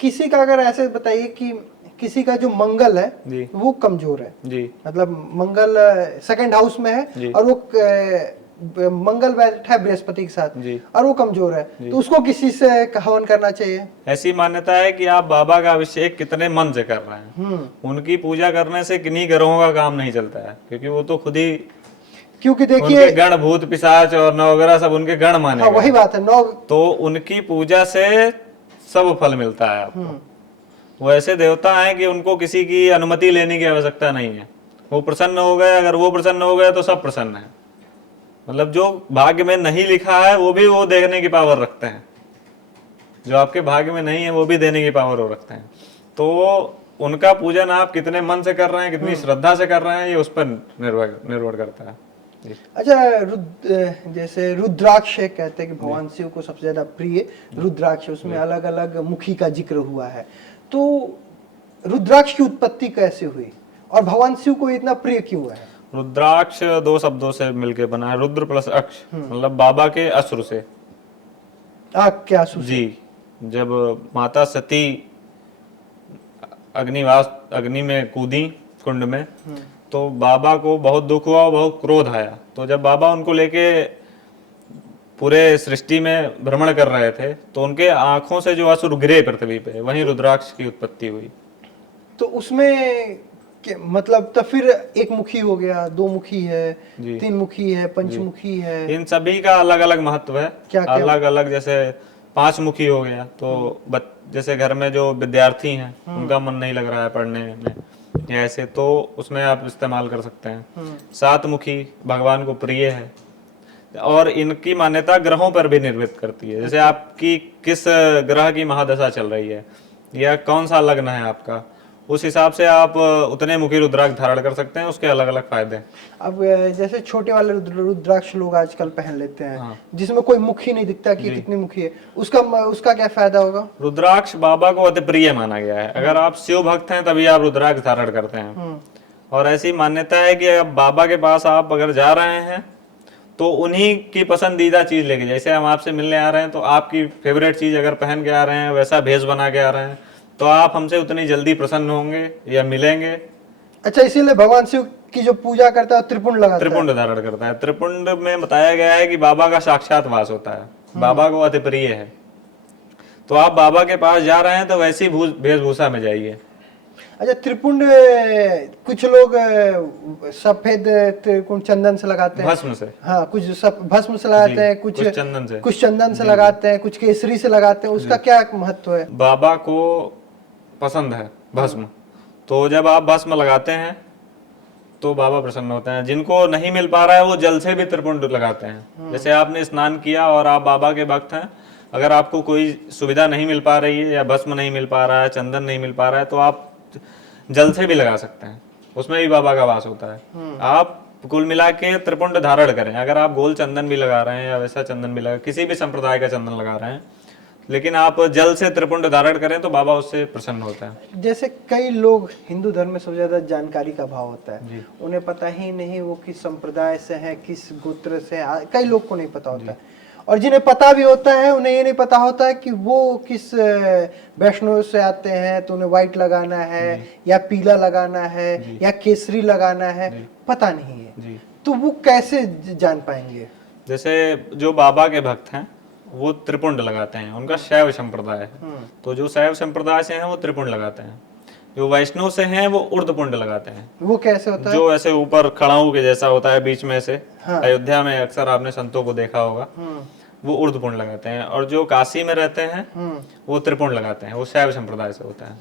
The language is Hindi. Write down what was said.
किसी का अगर ऐसे बताइए कि किसी का जो मंगल है जी वो कमजोर है, जी मतलब मंगल सेकंड हाउस में जी है और वो मंगल बैठा है बृहस्पति के साथ जी और वो कमजोर है, जी। तो उसको किसी से हवन करना चाहिए? ऐसी मान्यता है कि आप बाबा का अभिषेक कितने मन से कर रहे हैं, उनकी पूजा करने से किन्हीं ग्रहों का काम नहीं चलता है, क्योंकि वो तो खुद ही क्योंकि देखिए उनके गण भूत पिशाच और नवग्रह सब उनके गण माने हाँ गए वही हैं। बात है, नौ तो उनकी पूजा से सब फल मिलता है आपको। वो ऐसे देवता हैं कि उनको किसी की अनुमति लेने की आवश्यकता नहीं है, वो प्रसन्न हो गए, अगर वो प्रसन्न हो गए तो सब प्रसन्न है। मतलब जो भाग्य में नहीं लिखा है वो भी वो देखने की पावर रखते हैं, जो आपके भाग्य में नहीं है वो भी देने की पावर वो रखते हैं। तो उनका पूजन आप कितने मन से कर रहे हैं, कितनी श्रद्धा से कर रहे हैं, ये उस पर निर्भर करता है जी। अच्छा, जैसे रुद्राक्ष कहते हैं कि भगवान शिव को सबसे ज्यादा प्रिय रुद्राक्ष, उसमें अलग अलग मुखी का जिक्र हुआ है, तो रुद्राक्ष की उत्पत्ति कैसे हुई और भगवान शिव को इतना प्रिय क्यों है? रुद्राक्ष दो शब्दों से मिलके बना है, रुद्र प्लस अक्ष, मतलब बाबा के अश्रु से। क्या सुसे? जी, जब माता सती अग्नि में कूदी कुंड में, तो बाबा को बहुत दुख हुआ, बहुत क्रोध आया। तो जब बाबा उनको लेके पूरे सृष्टि में भ्रमण कर रहे थे, तो उनके आंखों से जो अश्रु गिरे पृथ्वी पे, वहीं रुद्राक्ष की उत्पत्ति हुई। तो उसमें मतलब तो फिर एक मुखी हो गया, दो मुखी है, जी। तीन मुखी है, पंचमुखी है, इन सभी का अलग अलग महत्व है। क्या क्या? अलग अलग, जैसे 5 मुखी हो गया तो जैसे घर में जो विद्यार्थी हैं उनका मन नहीं लग रहा है पढ़ने में या ऐसे, तो उसमें आप इस्तेमाल कर सकते हैं। 7 मुखी भगवान को प्रिय है, और इनकी मान्यता ग्रहों पर भी निर्भर करती है। जैसे आपकी किस ग्रह की महादशा चल रही है या कौन सा लग्न है आपका, उस हिसाब से आप उतने मुखी रुद्राक्ष धारण कर सकते हैं। उसके अलग अलग फायदे हैं। अब जैसे छोटे वाले रुद्राक्ष लोग आजकल पहन लेते हैं, हाँ। जिसमें कोई मुखी नहीं दिखता कि कितनी मुखी है, उसका क्या फायदा होगा? रुद्राक्ष बाबा को अति प्रिय माना गया है। अगर आप शिव भक्त हैं तभी आप रुद्राक्ष धारण करते हैं। और ऐसी मान्यता है कि अब बाबा के पास आप अगर जा रहे हैं तो उन्हीं की पसंदीदा चीज लेके, जैसे हम आपसे मिलने आ रहे हैं तो आपकी फेवरेट चीज अगर पहन के आ रहे हैं, वैसा भेष बना के आ रहे हैं, तो आप हमसे उतनी जल्दी प्रसन्न होंगे या मिलेंगे। अच्छा, इसीलिए भगवान शिव की जो पूजा करता है त्रिपुंड लगाता है। त्रिपुंड धारण करता है। त्रिपुंड में बताया गया है कि बाबा का साक्षात वास होता है, बाबा को अति प्रिय है। तो आप बाबा के पास जा रहे हैं तो वैसी वेशभूषा में जाइए। अच्छा, त्रिपुंड कुछ लोग सफेद त्रिपुंड चंदन से लगाते हैं, भस्म से। हाँ, कुछ सब भस्म से लगाते हैं, कुछ चंदन से लगाते हैं, कुछ केसरी से लगाते हैं, उसका क्या महत्व है? बाबा को पसंद है भस्म, तो जब आप भस्म लगाते हैं तो बाबा प्रसन्न होते हैं। जिनको नहीं मिल पा रहा है वो जल से भी त्रिपुंड लगाते हैं। जैसे आपने स्नान किया और आप बाबा के भक्त हैं, अगर आपको कोई सुविधा नहीं मिल पा रही है या भस्म नहीं मिल पा रहा है, चंदन नहीं मिल पा रहा है, तो आप जल से भी लगा सकते हैं, उसमें भी बाबा का वास होता है। आप कुल मिला के त्रिपुंड धारण करें। अगर आप गोल चंदन भी लगा रहे हैं या वैसा चंदन भी लगा, किसी भी संप्रदाय का चंदन लगा रहे हैं, लेकिन आप जल से त्रिपुंड धारण करें तो बाबा उससे प्रसन्न होता है। जैसे कई लोग हिंदू धर्म में सबसे ज्यादा जानकारी का अभाव होता है, उन्हें पता ही नहीं वो किस संप्रदाय से है, किस गोत्र से है, कई लोग को नहीं पता होता है। और जिन्हें पता भी होता है उन्हें ये नहीं पता होता है कि वो किस वैष्णव से आते हैं, तो उन्हें व्हाइट लगाना है या पीला लगाना है या केसरी लगाना है, पता नहीं है। तो वो कैसे जान पाएंगे? जैसे जो बाबा के भक्त हैं वो त्रिपुंड लगाते हैं, उनका शैव संप्रदाय है, तो जो शैव संप्रदाय से हैं वो त्रिपुंड लगाते हैं। जो वैष्णव से हैं वो ऊर्ध्वपुंड लगाते हैं। वो कैसे होता है? जो ऐसे ऊपर खड़ाऊ के जैसा होता है बीच में से। हाँ। अयोध्या में अक्सर आपने संतों को देखा होगा, वो ऊर्ध्वपुंड लगाते हैं। और जो काशी में रहते हैं वो त्रिपुंड लगाते हैं, वो शैव संप्रदाय से होता है।